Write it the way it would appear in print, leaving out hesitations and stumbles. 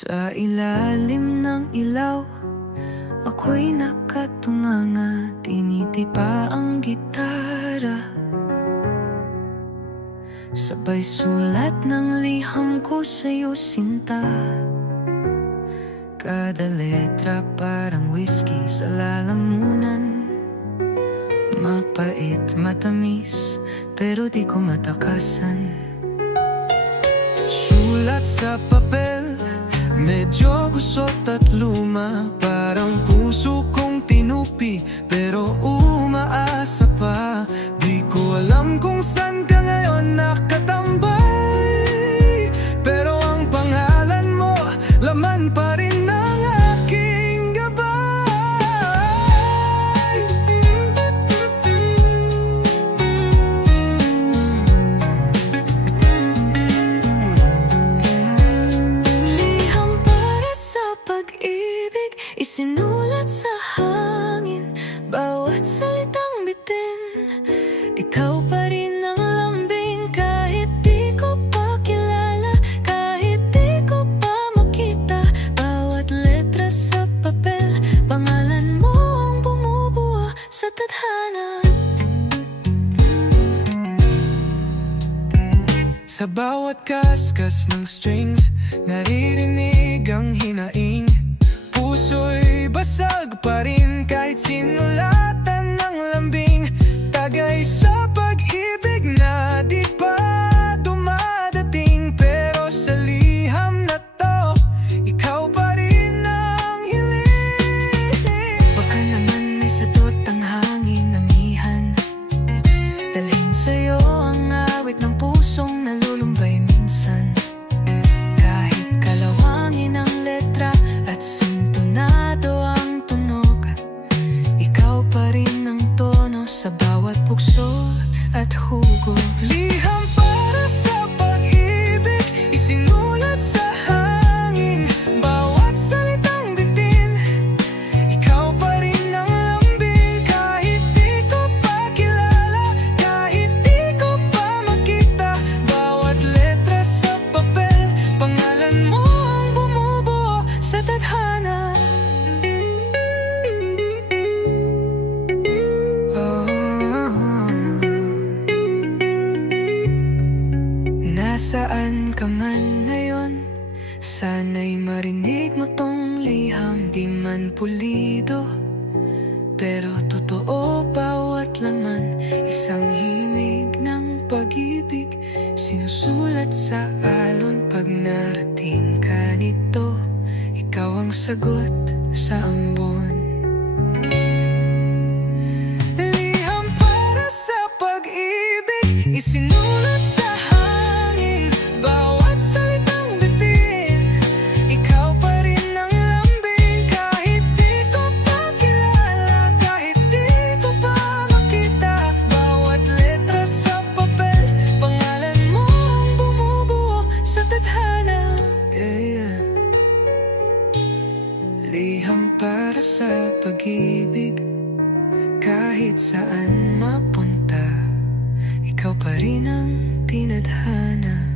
Sa ilalim ng ilaw, ako'y nakatunganga, tinitipa ang gitara. Sabay sulat ng liham ko sa'yo, sinta. Kada letra parang whiskey sa lalamunan. Mapait, matamis, pero di ko matakasan. Sulat sa papel, medyo gusot at luma. Parang puso kong tinupi, pero umaasa pa. Di ko alam kung saan ka ngayon nakatambay, pero ang pangalan mo, laman pa rin ng aking gabay. Liham para sa pag-ibig, isinulat sa hangin. Bawat salitang bitin, ikaw pa rin ang lambing. Kahit di ko pa kilala, kahit di ko pa makita, bawat letra sa papel, pangalan mo ang bumubuo sa tadhana. Sa bawat kaskas ng strings, naririnig ang hinaing. Puso'y basag pa rin kahit sinulatan ng lambing. Tagay sa pag-ibig na di pa dumadating, pero sa liham na to, ikaw pa rin ang hiling. Baka naman may sadot ang hangin amihan, dalhin sa'yo ang awit ng pusong nalulumbay minsan. Kahit kalawangin ang letra at sintonado ang tunog, ikaw pa rin ang tono sa bawat bukso at hugo. Liham para sa pag-ibig, isinulat sa hangin. Bawat salitang bitin, ikaw pa rin ang lambing. Kahit di ko pa kilala, kahit di ko pa makita, bawat letra sa papel, pangalan mo ang bumubuo sa tadhana. Nasaan ka man ngayon, sana'y marinig mo tong liham. Di man pulido, pero totoo bawat laman. Isang himig ng pag-ibig, sinusulat sa alon. Pag narating ka nito, ikaw ang sagot sa ambon. Liham para sa pag-ibig, isinulat sa hangin. Bawat salitang bitin, ikaw pa rin ang lambing. Kahit di ko pa kilala, kahit di ko pa makita, bawat letra sa papel, pangalan mo ang bumubuo sa tadhana. Yeah. Liham para sa pag-ibig, kahit saan mapunta, ikaw pa rin ang tinadhana.